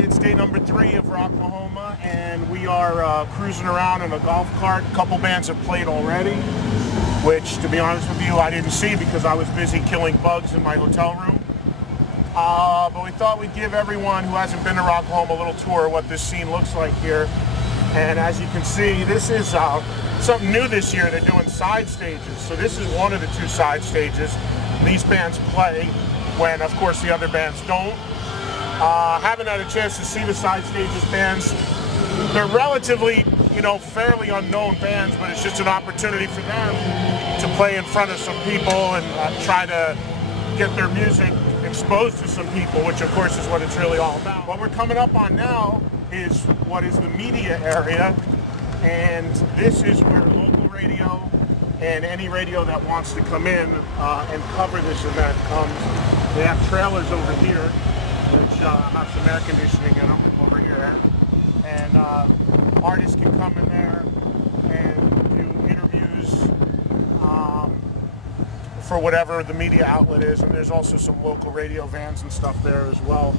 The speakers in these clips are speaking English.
right, it's day number 3 of Rocklahoma, and we are cruising around in a golf cart. A couple bands have played already, which, to be honest with you, I didn't see because I was busy killing bugs in my hotel room. But we thought we'd give everyone who hasn't been to Rocklahoma a little tour of what this scene looks like here. And as you can see, this is something new this year. They're doing side stages. So this is one of the 2 side stages. These bands play when, of course, the other bands don't. Haven't had a chance to see the side stages bands. They're relatively, fairly unknown bands, but it's just an opportunity for them to play in front of some people and try to get their music exposed to some people, which of course is what it's really all about. What we're coming up on now is what is the media area, and this is where local radio and any radio that wants to come in and cover this event comes. They have trailers over here, which have some air conditioning in them over here, and artists can come in there and do interviews for whatever the media outlet is, and there's also some local radio vans and stuff there as well.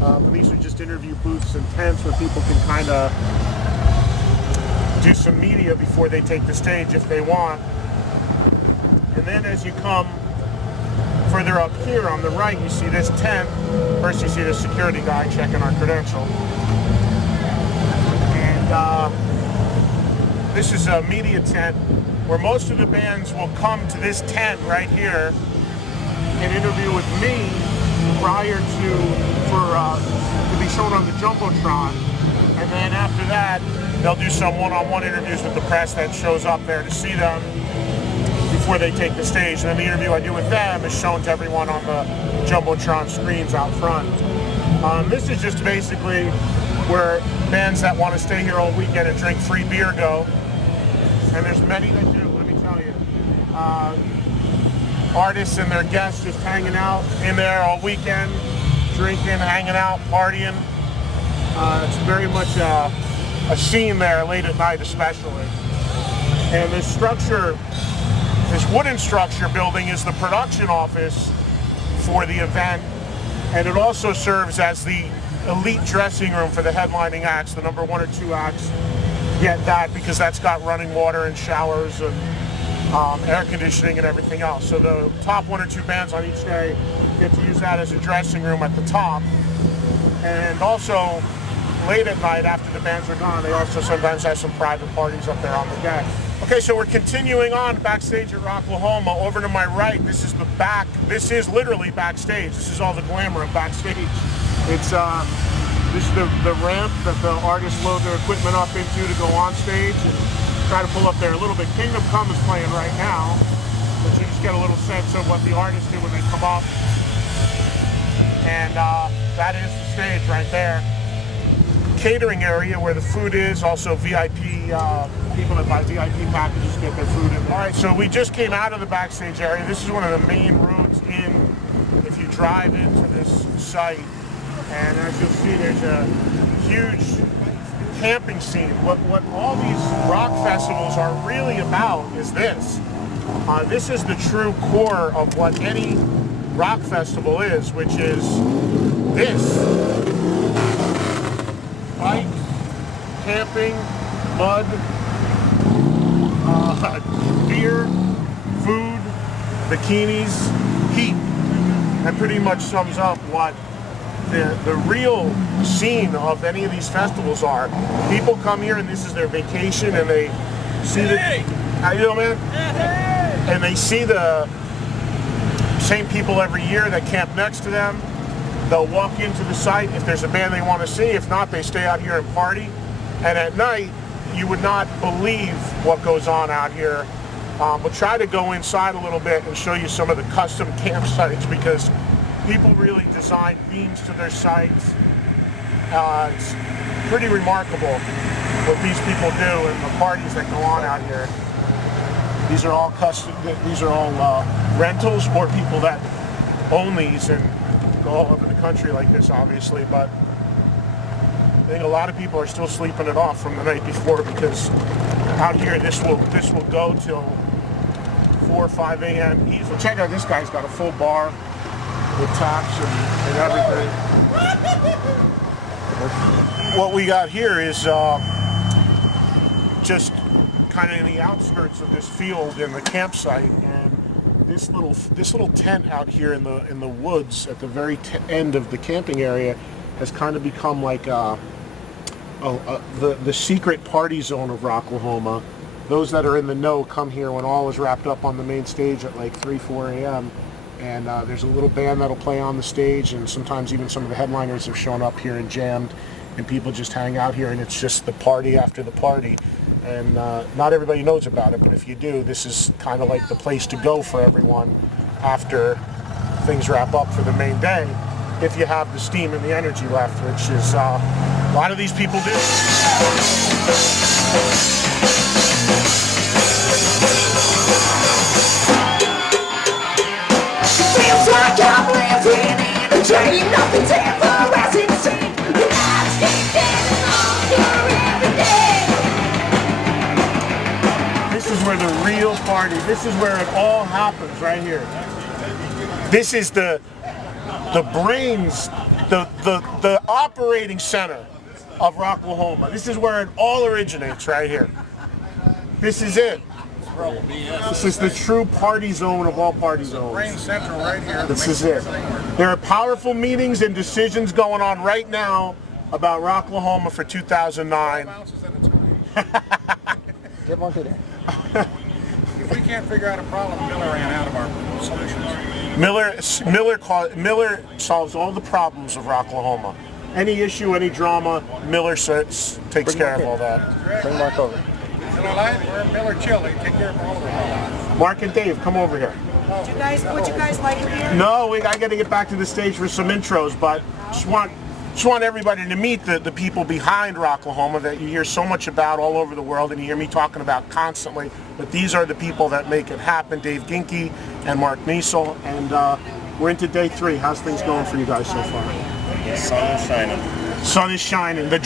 But these are just interview booths and tents where people can kind of do some media before they take the stage if they want. And then as you come further up here on the right, you see this tent. First you see the security guy checking our credential. And this is a media tent where most of the bands will come to this tent right here and interview with me prior to be shown on the Jumbotron. And then after that, they'll do some one-on-one interviews with the press that shows up there to see them before they take the stage. And then the interview I do with them is shown to everyone on the Jumbotron screens out front. This is just basically where bands that want to stay here all weekend and drink free beer go. And there's many that do, let me tell you. Artists and their guests just hanging out in there all weekend, drinking, hanging out, partying. It's very much a scene there late at night especially. And this structure, this wooden structure building is the production office for the event, and it also serves as the elite dressing room for the headlining acts. The number 1 or 2 acts get that because that's got running water and showers and air conditioning and everything else. So the top 1 or 2 bands on each day get to use that as a dressing room at the top. And also late at night after the bands are gone, they also sometimes have some private parties up there on the deck. Okay, so we're continuing on backstage at Rocklahoma. Over to my right, this is the back. This is literally backstage. This is all the glamour of backstage. It's this is the ramp that the artists load their equipment up into to go on stage and try to pull up there a little bit. Kingdom Come is playing right now, but you just get a little sense of what the artists do when they come up. And that is the stage right there. Catering area where the food is, also VIP, people that buy VIP packages get their food in there. All right, so we just came out of the backstage area. This is one of the main roads in, if you drive into this site. And as you'll see, there's a huge camping scene. What all these rock festivals are really about is this. This is the true core of what any rock festival is, which is this. Bike, camping, mud, beer, food, bikinis, heat. That pretty much sums up what the real scene of any of these festivals are. People come here and this is their vacation, and they see the... How you doing, man? And they see the same people every year that camp next to them. They'll walk into the site if there's a band they want to see. If not, they stay out here and party. And at night, you would not believe what goes on out here. We'll try to go inside a little bit and show you some of the custom campsites, because people really design themes to their sites. It's pretty remarkable what these people do and the parties that go on out here. These are all custom. These are all rentals or people that own these and go all over the country like this, obviously. But I think a lot of people are still sleeping it off from the night before, because out here this will go till 4 or 5 a.m. easily. Check out, this guy's got a full bar with taps and everything. what we got here is just kind of in the outskirts of this field in the campsite, and this little tent out here in the woods at the very end of the camping area has kind of become like the secret party zone of Rocklahoma. Those that are in the know come here when all is wrapped up on the main stage at like 3-4 a.m. And there's a little band that'll play on the stage, and sometimes even some of the headliners have shown up here and jammed, and people just hang out here, and it's just the party after the party. And not everybody knows about it, but if you do, this is kind of like the place to go for everyone after things wrap up for the main day, if you have the steam and the energy left, which is a lot of these people do. Feels like I'm living in a dream, nothing's ever as it seems. The nights keep getting longer every day. This is where the real party, this is where it all happens, right here. This is the brains, the operating center of Rocklahoma. This is where it all originates, right here. This is it. This is the true party zone of all party zones. Brain central right here. This is it. There are powerful meetings and decisions going on right now about Rocklahoma for 2009. 5 ounces at a time. Get one to there. If we can't figure out a problem, Miller ran out of our solutions. Miller solves all the problems of Rocklahoma. Any issue, any drama, Miller takes care of all that. Bring Mark over. Miller Light or Miller Chill, they take care of all of them. Mark and Dave, come over here. Would you guys like it here? No, I got to get back to the stage for some intros, but just want everybody to meet the people behind Rocklahoma that you hear so much about all over the world, and you hear me talking about constantly. But these are the people that make it happen: Dave Ginke and Mark Niesel, and we're into day 3. How's things going for you guys so far? The sun is shining. Sun is shining. The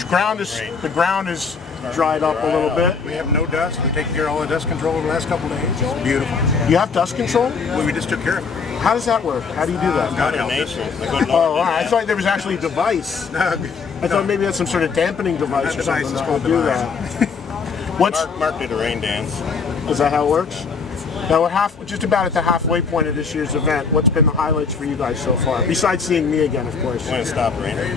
ground is dried up a little bit. We have no dust. We take care of all the dust control over the last couple of days. It's beautiful. You have dust control? Well, we just took care of it. How does that work? How do you do that? God help us. Oh, all right. I thought there was actually a device. I thought maybe that's some sort of dampening device or something that will do that. Mark did a rain dance. Is that how it works? Now we're just about at the halfway point of this year's event. What's been the highlights for you guys so far? Besides seeing me again, of course. When it stopped raining.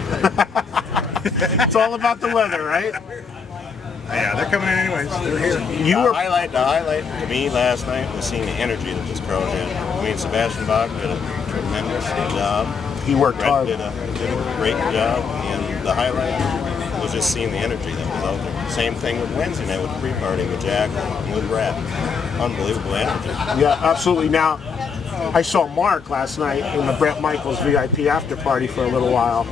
It's all about the weather, right? Yeah, they're coming in anyways. They're here. The highlight to me last night was seeing the energy that this crowd had. I mean, Sebastian Bach did a tremendous job. He worked Brett hard. Did a great job, and the highlight was just seeing the energy that was out there. Same thing with Wednesday night with the pre-party with Jack and with Brad. Unbelievable energy. Yeah, absolutely. Now, I saw Mark last night in the Brett Michaels VIP after party for a little while.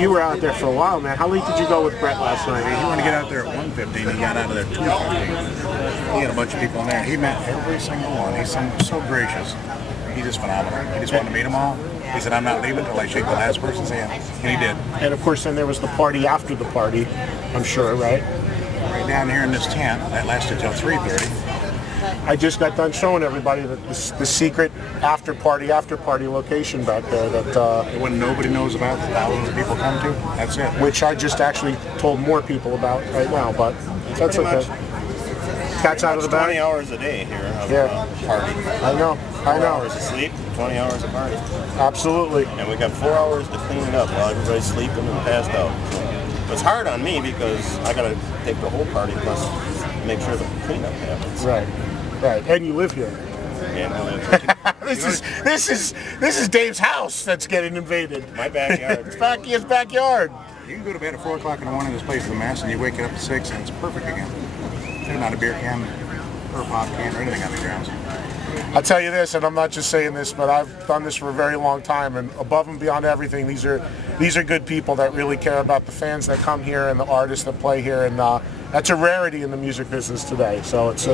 You were out there for a while, man. How late did you go with Brett last night? He wanted to get out there at 1:15. He got out of there at 2:15. He had a bunch of people in there. He met every single one. He's so gracious. He's just phenomenal. He just wanted to meet them all. He said, "I'm not leaving until I shake the last person's hand," and he did. And of course, then there was the party after the party, I'm sure, right? Right down here in this tent that lasted till 3:30. I just got done showing everybody that the secret after party location back there that When nobody knows about, the thousands of people come to. That's it. which I just actually told more people about right now, but that's Pretty okay. Cat's out of the 20 bag. hours a day here of Yeah. party. I know. 4 hours of sleep, 20 hours of party. Absolutely. And we got 4 hours to clean it up while everybody's sleeping and passed out. It's hard on me because I got to take the whole party plus make sure the cleanup happens. Right. And you live here. And This is Dave's house that's getting invaded. my backyard. It's his backyard. You can go to bed at 4 o'clock in the morning. This place is a mess, and you wake up at 6, and it's perfect again. There's not a beer can or a pop can or anything on the grounds. I'll tell you this, and I'm not just saying this, but I've done this for a very long time, and above and beyond everything, these are good people that really care about the fans that come here and the artists that play here, and that's a rarity in the music business today. So it's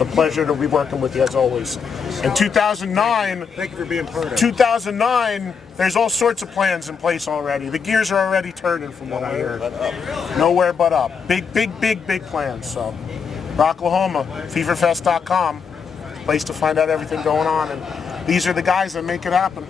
a pleasure to be working with you as always. In 2009, Thank you for being part of it. 2009, there's all sorts of plans in place already. The gears are already turning from what I hear. But up. Nowhere but up. Big plans. So, Rocklahoma, feverfest.com, place to find out everything going on. And these are the guys that make it happen.